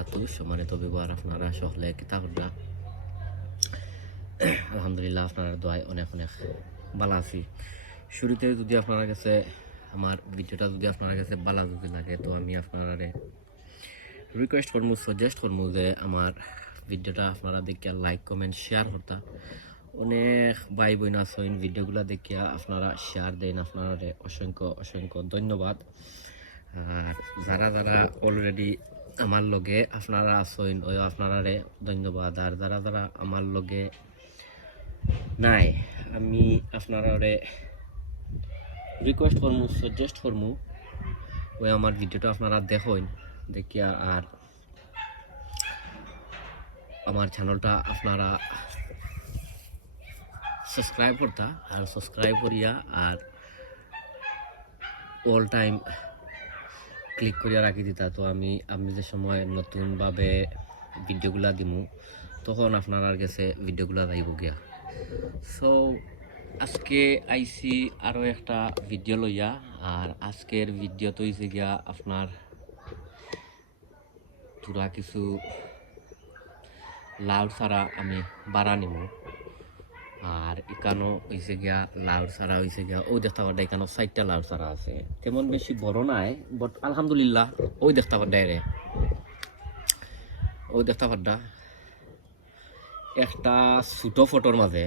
বারাকাতু সম্মানিত ব্যবহার আপনারা সকলে কিতাবরা আলহামদুলিল্লাহ আপনার দোয়ায় অনেক অনেক ভালো আছি। শুরুতে যদি আপনার কাছে আমার ভিডিওটা যদি আপনার কাছে ভালো যদি লাগে, তো আমি আপনারা রিকোয়েস্ট করব সাজেস্ট করব যে আমার ভিডিওটা আপনারা দেখিয়া লাইক কমেন্ট শেয়ার করতা। অনেক ভাই বোন আছেন ভিডিওগুলো দেখিয়া আপনারা শেয়ার দেন। আপনারা অসংখ্য অসংখ্য ধন্যবাদ। আর যারা যারা অলরেডি আমার লগে আপনারা আছেন ওই আপনারা ধন্যবাদ। আর যারা যারা আমার লগে নাই, আমি আপনারা রিকোয়েস্ট করমু সাজেস্ট করমু, ওই আমার ভিডিওটা আপনারা দেখইন দেখিয়া আর আমার চ্যানেলটা আপনারা সাবস্ক্রাইব করতা, আর সাবস্ক্রাইব করিয়া আর অল টাইম ক্লিক করিয়া রাখি দিতা, তো আমি আমি যে সময় নতুনভাবে ভিডিওগুলা দিমু, তখন আপনার কাছে ভিডিওগুলা যাইব গিয়া। সো আজকে আইসি আরও একটা ভিডিও লইয়া, আর আজকের ভিডিও তো হয়েছে গিয়া আপনার তোরা কিছু লাউড ছাড়া আমি বাড়া নিমু। আর এখানো হয়েছে গিয়া লাউড ছাড়া হয়েছে গিয়া, ওই দেখতে পারডা এখানো চারটা লাউড ছাড়া আছে। তেমন বেশি বড় নাই বাট আলহামদুলিল্লাহ, ওই দেখতে পারডা রে ওই দেখতে পারডা একটা ছোটো ফটোর মাঝে,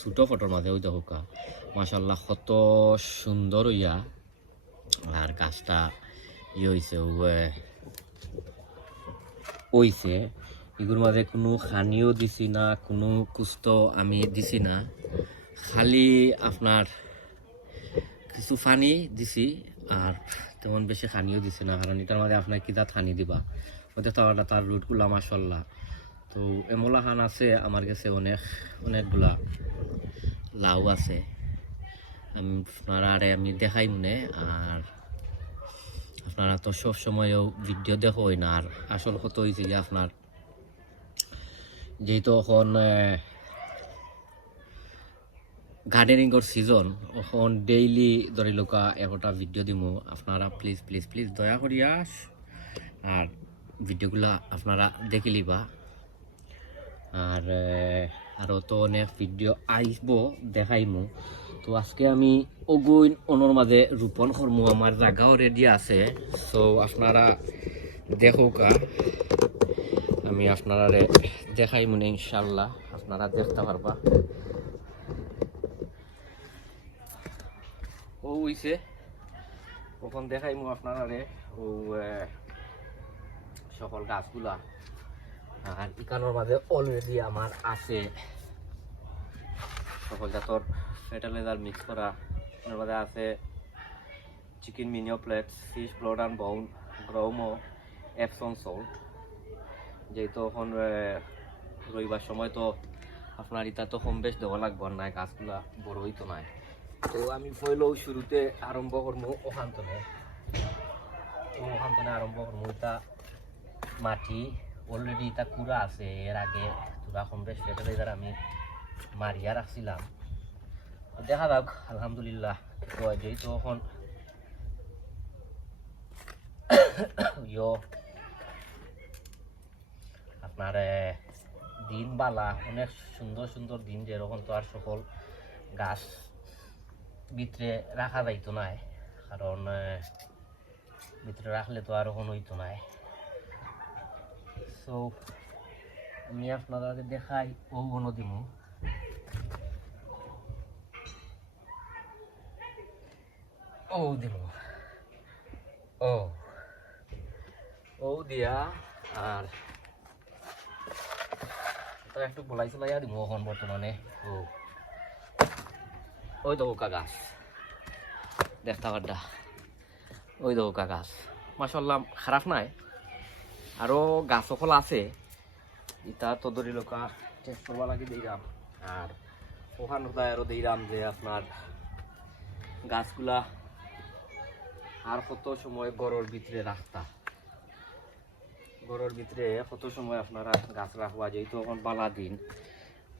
ছোটো ফটোর মাঝে, ওই দেখো মাসাল্লাহ কত সুন্দর হইয়া আর গাছটা ইয়ে হয়েছে ওইছে এগুলোর মাঝে কোনো খানিও দিছি না, কোনো কুস্ত আমি দিছি না। খালি আপনার কিছু ফানি দিছি আর তেমন বেশি খানিও দিছি না, কারণ এটার মাঝে আপনার কিতা খানি দিবা? ওদের তো আলাদা তার রুটগুলা মাসাল্লাহ তো এমলা খান আছে, আমার কাছে অনেক, অনেকগুলা লাউ আছে। আমি আপনারা আরে আমি দেখাই মনে, আর আপনারা তো সব সময়ও ভিডিও দেখোই না, আর আসল কত হয়েছে যে আপনার যেহেতু এখন গার্ডেনিংর সিজন এখন ডেইলি ধরি লোকা একটা ভিডিও দিমু। আপনারা প্লিজ প্লিজ প্লিজ দয়া করিয়া আর ভিডিওগুলা আপনারা দেখে লিবা। আর আরও তো অনেক ভিডিও আইব, দেখাইমু। তো আজকে আমি অগুইন অনর মাঝে রোপণ করমু আমার জায়গাও রেডি আছে। সো আপনারা দেখোকা। আমি আপনারা দেখাই মনে ইনশাল্লাহ আপনারা দেখতে পারবা। ও হইছে। কখন দেখাইমু আপনারা ও সকল গাছগুলা। আর ইকানোর মাঝে অলরেডি আমার আছে। সকল জাতর ফেটালাইজার মিক্স করা। এর মাঝে আছে chicken মিনিও plates fish blood and বাউন গ্রৌমো Epson salt যেহেতু এখন রবিবার সময়, তো আপনার ইটা তো কম বেশ দেওয়া লাগবো না গাছগুলা বড় হইতো নাই। তো আমি পয়লেও শুরুতে আরম্ভ করব ওখানতনে ওখানতনে আরম্ভ করব এটা মাটি অলরেডি এটা কুড়া আছে, এর আগে তুরা কম বেশ ফেটালাইজার আমি মারিয়া রাখছিলাম। দেখা যাক, আলহামদুলিল্লাহ তো যেহেতু এখন ইয়ো আপনার দিন বালা অনেক সুন্দর সুন্দর দিন যেরকম তো আর সকল গাছ ভিতরে রাখা যাইতো নাই। কারণ ভিতরে রাখলে তো আর কোনো হইতো নাই। সো আমি আপনারা দেখাই ও দিমু। ও দিমু। ও। ও দিয়া, আর তো একটু বলাই চলাই দিব এখন বর্তমানে ও ওই তো গাছ দেখতে পারডা ওই তো গাছ মাসাল্লাহ খারাপ নাই আরও গাছ সকল আছে ইটা তো ধরি লোকা টেস্ট করবা লাগে দিলাম আর ওখান ওখানে আরও দিলাম যে আপনার গাছগুলা আর কত সময় গড়ের ভিতরে রাখতা গড়ের ভিতরে কত সময় আপনারা গাছ রাখবা, যেহেতু এখন বালা দিন,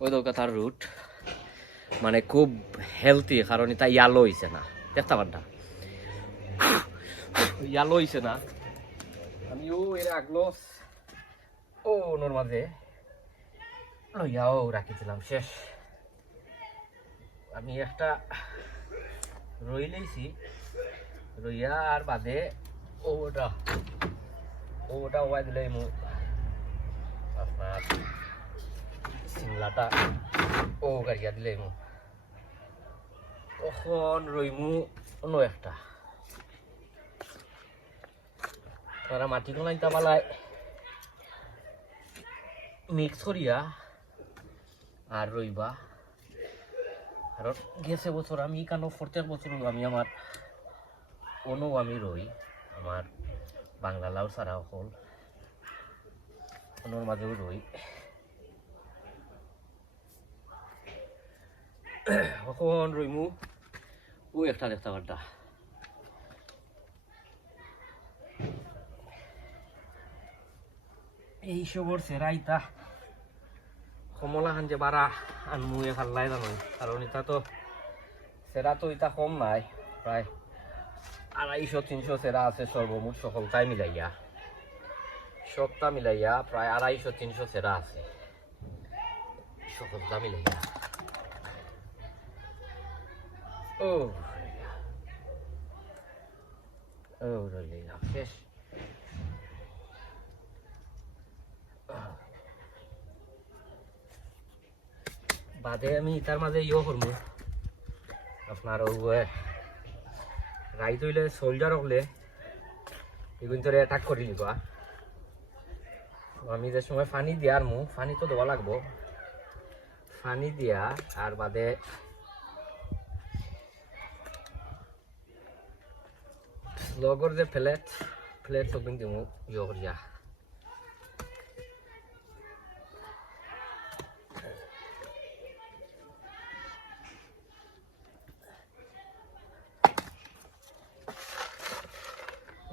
ওই দরকার তার রুট মানে খুব হেলদি কারণ এটা ইয়ালো হয়েছে না। দেখতে পারটা ইয়ালো হয়েছে না। আমিও এর আগলো, ও ওনোর মাঝে লইয়াও রাখিছিলাম শেষ। আমি একটা রই লইছি, রইয়া আর বাদে ওটা ওটা ওয়াই দিলে মু আপনার সিমলাটা ও গাড়িয়া দিলে মু তখন রইমু অন্য একটা। তারা মাটি কোনাইতা পালায় মিক্স করিয়া আর রইবা। আর গেছে বছর, আমি কেন প্রত্যেক বছর আমি আমার কোনো আমি রই, আমার বাংলা লাউ সারা হল কোনোর মাঝেও রই। কখন রইমু ও, একটা দেখতে পারটা এই সবর সেরাইতা কমলা খান যে বারা আনমু এ ফাল্লাই জানো কারণ এটা তো সেরা তো এটা কম নাই প্রায় আড়াইশো, তিনশো সেরা আছে সর্বমোট সকলটাই মিলাইয়া। সবটা মিলাইয়া প্রায় আড়াইশো, তিনশো সেরা আছে। সকলটা মিলাইয়া। ও বাদে আমি তার মাঝে ইয়ে করব আপনার রাইত হইলে সোলজার হলে এগুন তোরে অ্যাটাক করি নিবা আমি যে সময় ফানি দিয়া আর মু ফানি তো দেওয়া লাগবো। ফানি দিয়া আর বাদে লগর যে প্লেট প্লেট সব দিমু ইয়ে করিয়া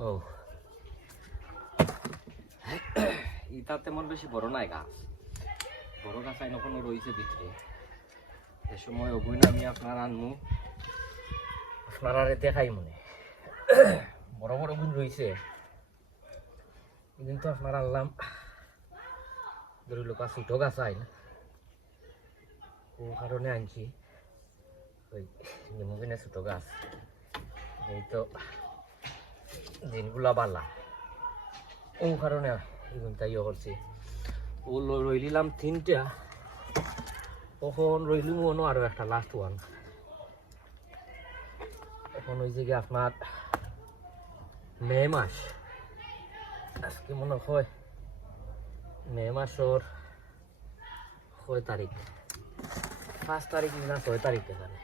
ও ইটা তেমন বেশি বড় নাই গাছ। বড় গাছ আইন কোনো রয়েছে ভিতরে। এ সময় অবৈন আমি আপনার আনমু। আপনার দেখাই মনে। বড় বড় গুণ রয়েছে। কিন্তু আপনার আনলাম। ধরি লোক ছোটো গাছ আইন। ও কারণে আনছি? ওই নিমুবিনে ছোটো গাছ। এই তো দিনগুলা বালা। ও কারণে ইয়ে করছি ও রইলিলাম তিনটা। তখন রইলিম অন্য আরও একটা লাস্ট ওয়ান এখন ওই যে আপনার মে মাস। আজকে মনে হয় মে মাসর ছয় তারিখ। পাঁচ তারিখ না ছয় তারিখ এখানে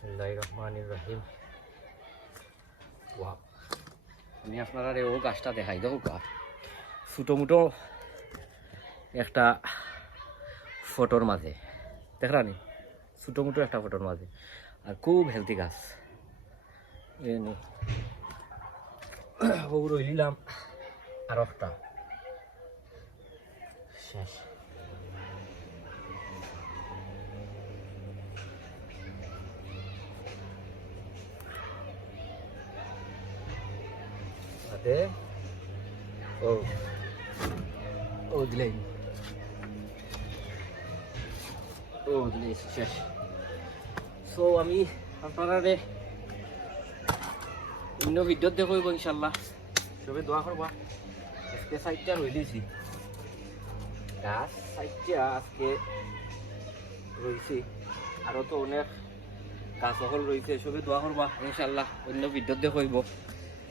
বিসমিল্লাহির রহমানির রহিম ওয়াও। আমি আপনারা ও গাছটা দেখাই দেখো গা। ছোটো মুটো একটা ফটোর মাঝে। দেখলানি ছোটো মুটো একটা ফটোর মাঝে। আর খুব হেলদি গাছ। ও রইলিলাম আর একটা শেষ। Ate. Oh. Oh, delay. Oh, delay শেষ। সো আমি আপনারা অন্য ভিডিওত দেখব ইনশাল্লাহ সবে দোয়া করবা। আজকে সাইডটা রইলেছি গাছ সাইডটা আজকে রয়েছে। আরও তো অনেক গাছ সকল রয়েছে সবে দোয়া করবা ইনশাল্লাহ অন্য ভিডিওত দেখব